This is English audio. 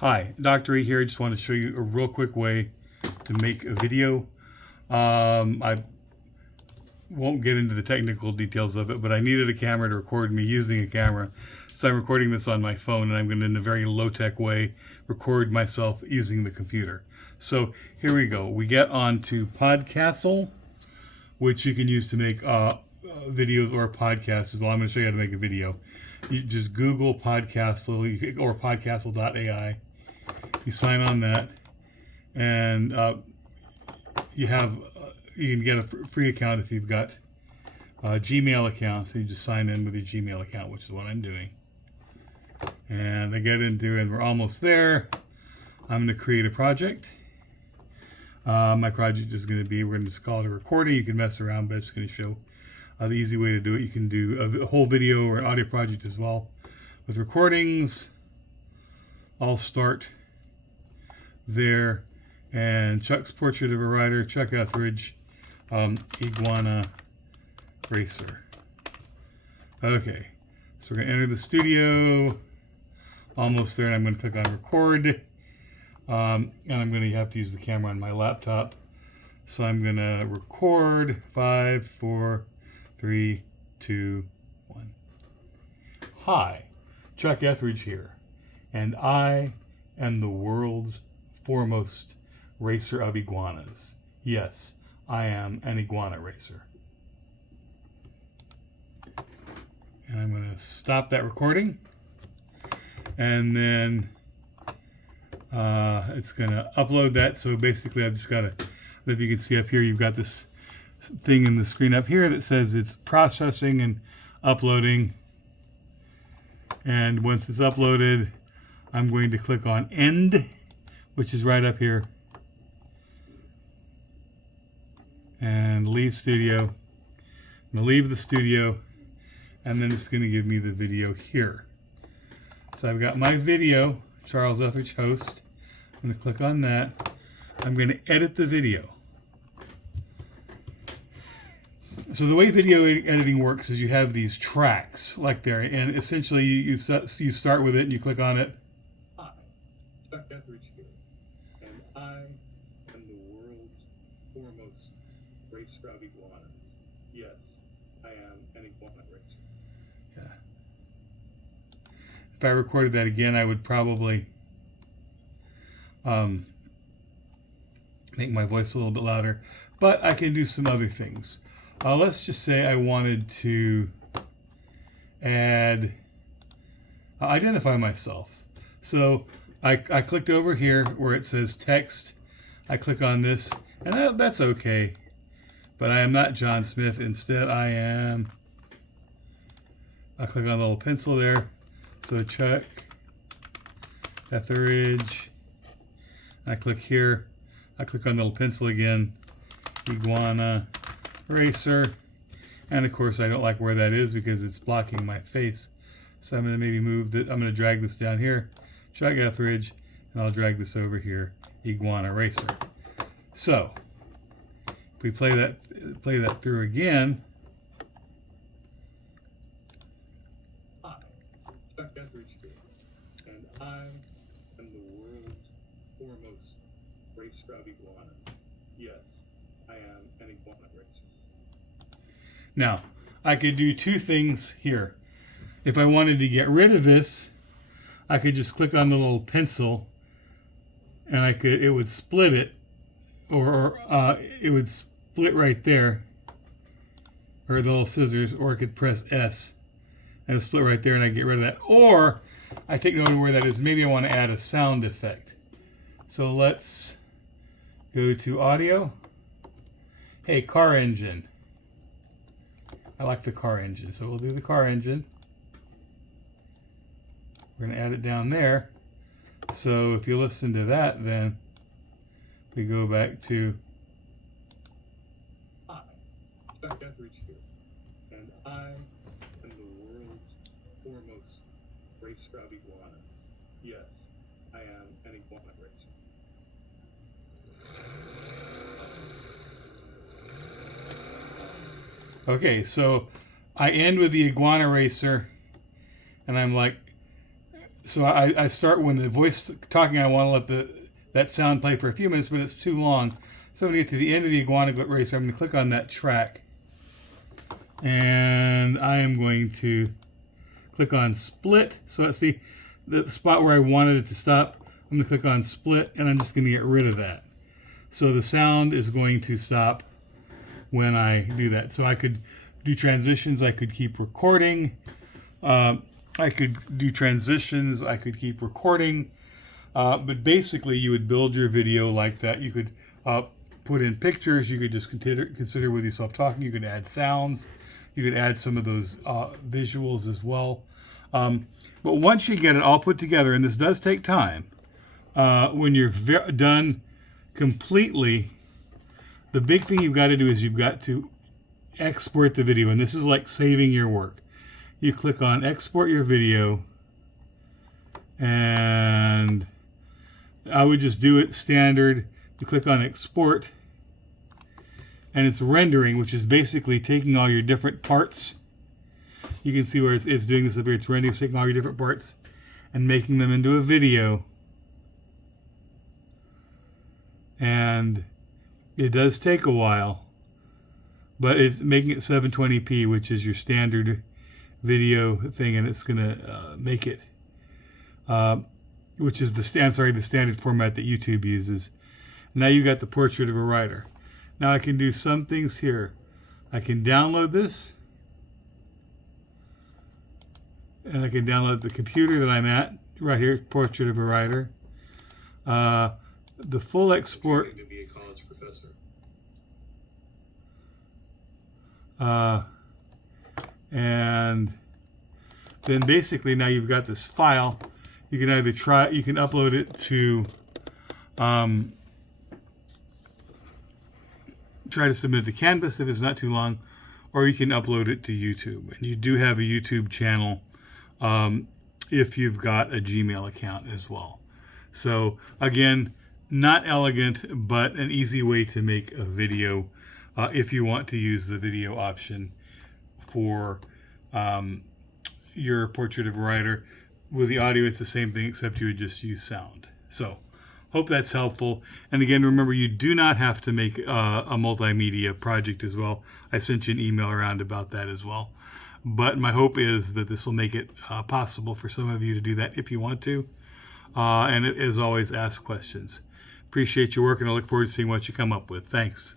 Hi, Dr. E here. I just want to show you a real quick way to make a video. I won't get into the technical details of it, but I needed a camera to record me using a camera. So I'm recording this on my phone, and I'm going to, in a very low-tech way, record myself using the computer. So here we go. We get onto Podcastle, which you can use to make videos or podcasts as well. I'm going to show you how to make a video. You just Google Podcastle or Podcastle.ai. You sign on that, and you can get a free account if you've got a Gmail account. So you just sign in with your Gmail account, which is what I'm doing. And I get into, and we're almost there. I'm going to create a project. My project is going to be, we're going to just call it a recording. You can mess around, but it's going to show the easy way to do it. You can do a whole video or an audio project as well. With recordings, I'll start there. And Chuck's Portrait of a Writer, Chuck Etheridge, Iguana Racer. Okay, so we're going to enter the studio. Almost there, and I'm going to click on record. And I'm going to have to use the camera on my laptop. So I'm going to record 5, 4, 3, 2, 1. Hi, Chuck Etheridge here, and I am the world's foremost racer of iguanas. Yes, I am an iguana racer. And I'm going to stop that recording, and then it's going to upload that. So basically I've just got to, if you can see up here, you've got this thing in the screen up here that says it's processing and uploading. And once it's uploaded, I'm going to click on end, which is right up here, and leave studio. I'm going to leave the studio, and then it's going to give me the video here. So I've got my video, Charles Etheridge host. I'm going to click on that. I'm going to edit the video. So the way video editing works is you have these tracks like there, and essentially you start with it and you click on it. Hi, Chuck Etheridge here, and I am the world's foremost racer of iguanas. Yes, I am an iguana racer. Yeah. If I recorded that again, I would probably make my voice a little bit louder, but I can do some other things. Let's just say I wanted to identify myself. So I clicked over here where it says text. I click on this, and that's okay. But I am not John Smith. Instead, I click on the little pencil there. So Chuck Etheridge. I click here. I click on the little pencil again. Iguana Racer. And of course I don't like where that is because it's blocking my face. So I'm going to maybe move I'm going to drag this down here. Chuck Etheridge. And I'll drag this over here. Iguana Racer. So if we play that through again. Hi, Chuck Etheridge here, and I am the world's foremost racer of iguanas. Yes, I am an iguana racer. Now, I could do two things here. If I wanted to get rid of this, I could just click on the little pencil, and it would split it, or it would split right there, or the little scissors, or I could press S, and it'll split right there, and I get rid of that. Or I take note of where that is. Maybe I want to add a sound effect. So let's go to audio. Hey, car engine. I like the car engine, so we'll do the car engine. We're going to add it down there. So if you listen to that, then we go back to Hi, Chuck Etheridge here, and I am the world's foremost racer of iguanas. Yes, I am an iguana racer. Okay, so I end with the iguana racer, and I'm like So I start when the voice talking. I want to let that sound play for a few minutes, but it's too long. So I'm going to get to the end of the iguana goat race. I'm going to click on that track. And I am going to click on split. So let's see the spot where I wanted it to stop. I'm going to click on split, and I'm just going to get rid of that. So the sound is going to stop when I do that. So I could do transitions. I could keep recording. I could do transitions. I could keep recording. But basically, you would build your video like that. You could put in pictures. You could just consider with yourself talking. You could add sounds. You could add some of those visuals as well. But once you get it all put together, and this does take time, when you're done completely, the big thing you've got to do is you've got to export the video. And this is like saving your work. You click on export your video, and I would just do it standard. You click on export, and it's rendering, which is basically taking all your different parts. You can see where it's doing this up here. It's rendering, it's taking all your different parts and making them into a video. And it does take a while, but it's making it 720p, which is your standard video thing, and it's going to make it, which is the standard format that YouTube uses. Now you got the portrait of a writer. Now I can do some things here. I can download this, and I can download the computer that I'm at right here, portrait of a writer. The full export. To be a college professor. And then basically now you've got this file. You can either you can upload it to try to submit it to Canvas if it's not too long, or you can upload it to YouTube. And you do have a YouTube channel if you've got a Gmail account as well. So again, not elegant, but an easy way to make a video if you want to use the video option for your portrait of a writer. With the audio, it's the same thing, except you would just use sound. So hope that's helpful. And again, remember, you do not have to make a multimedia project as well. I sent you an email around about that as well. But my hope is that this will make it possible for some of you to do that if you want to. And as always, ask questions. Appreciate your work, and I look forward to seeing what you come up with. Thanks.